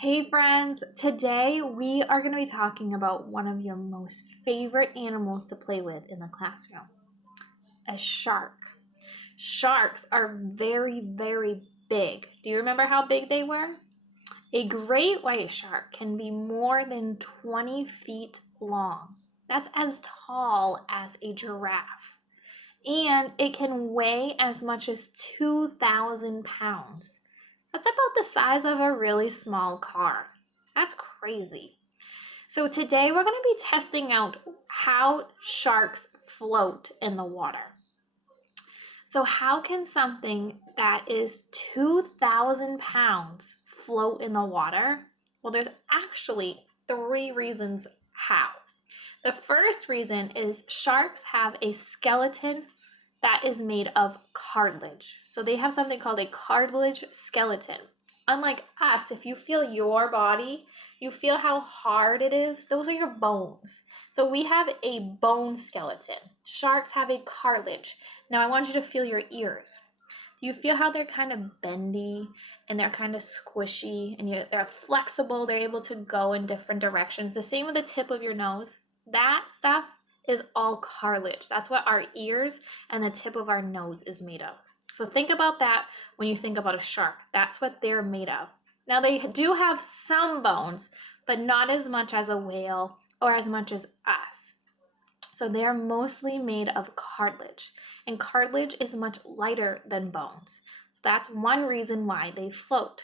Hey friends, today we are going to be talking about one of your most favorite animals to play with in the classroom, a shark. Sharks are very, very big. Do you remember how big they were? A great white shark can be more than 20 feet long. That's as tall as a giraffe. And it can weigh as much as 2,000 pounds. That's about the size of a really small car. That's crazy. So today we're going to be testing out how sharks float in the water. So how can something that is 2,000 pounds float in the water? Well, there's actually three reasons how. The first reason is sharks have a skeleton that is made of cartilage. So they have something called a cartilage skeleton. Unlike us, if you feel your body, you feel how hard it is. Those are your bones. So we have a bone skeleton. Sharks have a cartilage. Now I want you to feel your ears. Do you feel how they're kind of bendy and they're kind of squishy and they're flexible? They're able to go in different directions. The same with the tip of your nose. That stuff is all cartilage. That's what our ears and the tip of our nose is made of. So think about that when you think about a shark. That's what they're made of. Now they do have some bones, but not as much as a whale or as much as us. So they are mostly made of cartilage, and cartilage is much lighter than bones. So that's one reason why they float.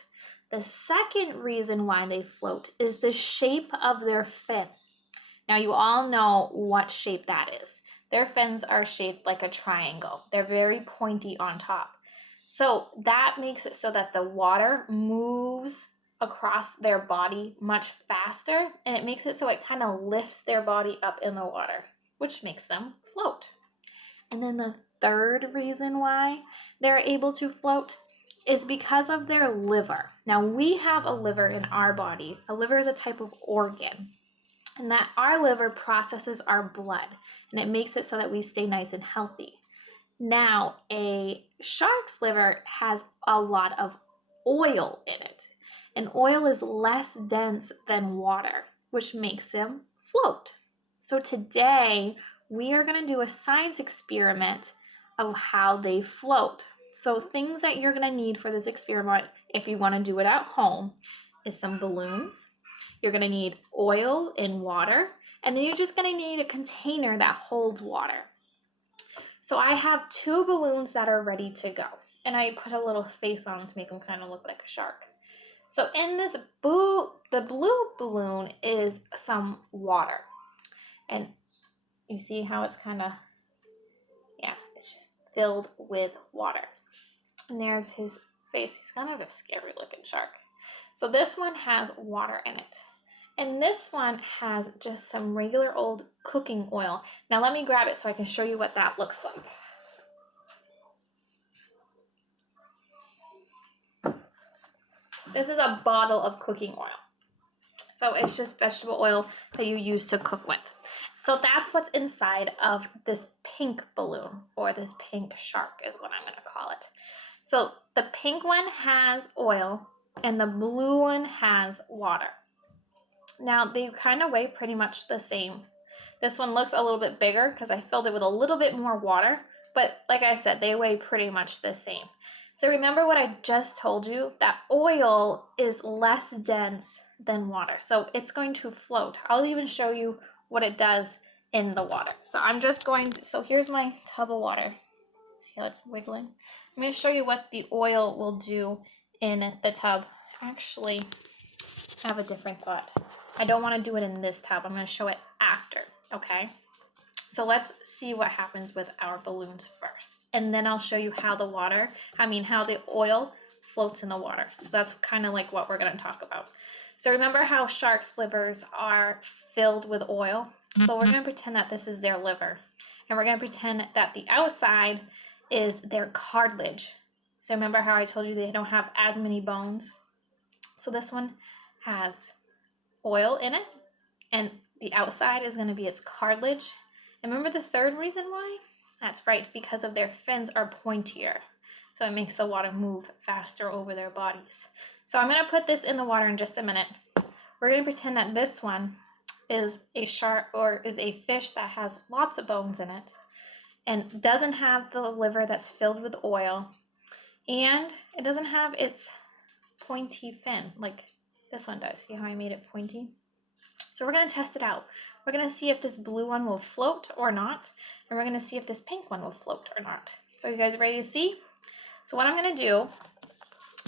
The second reason why they float is the shape of their fin. Now you all know what shape that is. Their fins are shaped like a triangle. They're very pointy on top. So that makes it so that the water moves across their body much faster, and it makes it so it kind of lifts their body up in the water, which makes them float. And then the third reason why they're able to float is because of their liver. Now we have a liver in our body. A liver is a type of organ, and that our liver processes our blood, and it makes it so that we stay nice and healthy. Now, a shark's liver has a lot of oil in it, and oil is less dense than water, which makes them float. So today, we are going to do a science experiment of how they float. So things that you're going to need for this experiment, if you want to do it at home, is some balloons. You're going to need oil and water, and then you're just going to need a container that holds water. So I have two balloons that are ready to go, and I put a little face on them to make them kind of look like a shark. So in this the blue balloon is some water, and you see how it's kind of, it's just filled with water. And there's his face. He's kind of a scary looking shark. So this one has water in it. And this one has just some regular old cooking oil. Now let me grab it so I can show you what that looks like. This is a bottle of cooking oil. So it's just vegetable oil that you use to cook with. So that's what's inside of this pink balloon, or this pink shark is what I'm going to call it. So the pink one has oil and the blue one has water. Now they kind of weigh pretty much the same. This one looks a little bit bigger because I filled it with a little bit more water, but like I said, they weigh pretty much the same. So remember what I just told you, that oil is less dense than water, so it's going to float. I'll even show you what it does in the water. So I'm just going to, so here's my tub of water. See how it's wiggling? I'm going to show you what the oil will do in the tub. Actually, I have a different thought. I don't want to do it in this tub. I'm going to show it after, okay? So let's see what happens with our balloons first. And then I'll show you how the oil floats in the water. So that's kind of like what we're going to talk about. So remember how sharks' livers are filled with oil? So we're going to pretend that this is their liver. And we're going to pretend that the outside is their cartilage. So remember how I told you they don't have as many bones? So this one has oil in it, and the outside is going to be its cartilage. And remember the third reason why? That's right, because of their fins are pointier. So it makes the water move faster over their bodies. So I'm going to put this in the water in just a minute. We're going to pretend that this one is a shark or is a fish that has lots of bones in it and doesn't have the liver that's filled with oil, and it doesn't have its pointy fin like this one does. See how I made it pointy? So we're going to test it out. We're going to see if this blue one will float or not, and we're going to see if this pink one will float or not. So you guys ready to see? So what I'm going to do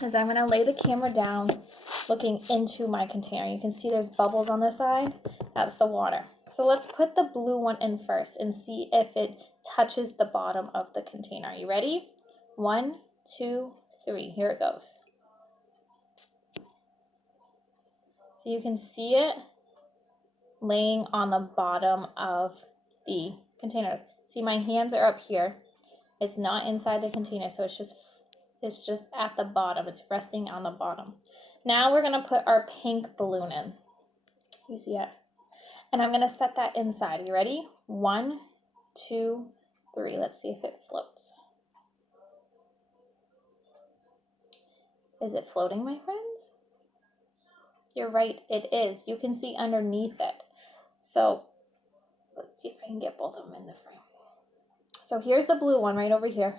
is I'm going to lay the camera down looking into my container. You can see there's bubbles on the side. That's the water. So let's put the blue one in first and see if it touches the bottom of the container. Are you ready? 1, 2, 3. Here it goes. So you can see it laying on the bottom of the container. See, my hands are up here. It's not inside the container, so it's just at the bottom. It's resting on the bottom. Now we're going to put our pink balloon in. You see it? And I'm going to set that inside. You ready? 1, 2, 3. Let's see if it floats. Is it floating, my friends? You're right, it is. You can see underneath it. So let's see if I can get both of them in the frame. So here's the blue one right over here.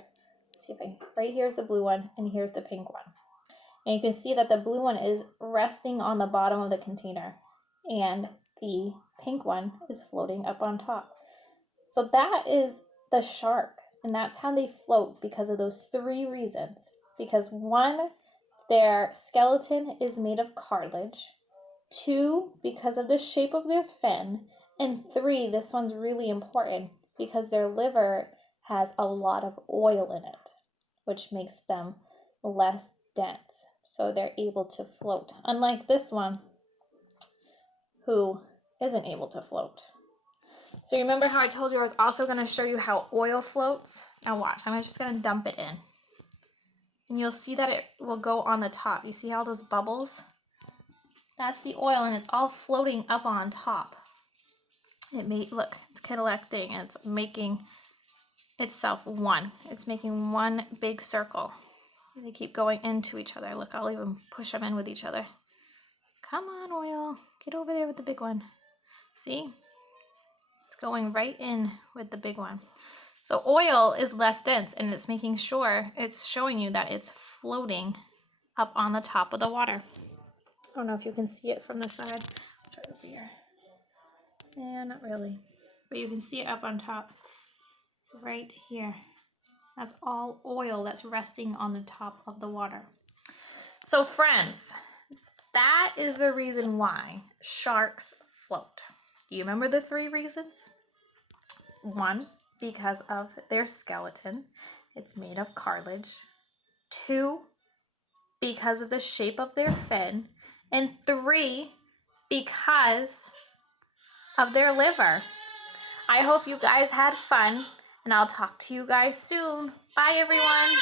Let's see if right here's the blue one, and here's the pink one. And you can see that the blue one is resting on the bottom of the container, and the pink one is floating up on top. So that is the shark, and that's how they float, because of those 3 reasons. Because 1, their skeleton is made of cartilage. 2, because of the shape of their fin. And 3, this one's really important, because their liver has a lot of oil in it, which makes them less dense. So they're able to float. Unlike this one, who isn't able to float. So remember how I told you I was also going to show you how oil floats? Now watch, I'm just going to dump it in. And you'll see that it will go on the top. You see all those bubbles? That's the oil, and it's all floating up on top. Look, it's collecting, and it's making itself one. It's making one big circle. They keep going into each other. Look, I'll even push them in with each other. Come on, oil. Get over there with the big one. See? It's going right in with the big one. So oil is less dense, and it's making sure it's showing you that it's floating up on the top of the water. I don't know if you can see it from the side. I'll try it over here. Yeah, not really. But you can see it up on top. It's right here. That's all oil that's resting on the top of the water. So friends, that is the reason why sharks float. Do you remember the 3 reasons? 1, because of their skeleton. It's made of cartilage. 2, because of the shape of their fin. And 3, because of their liver. I hope you guys had fun, and I'll talk to you guys soon. Bye, everyone.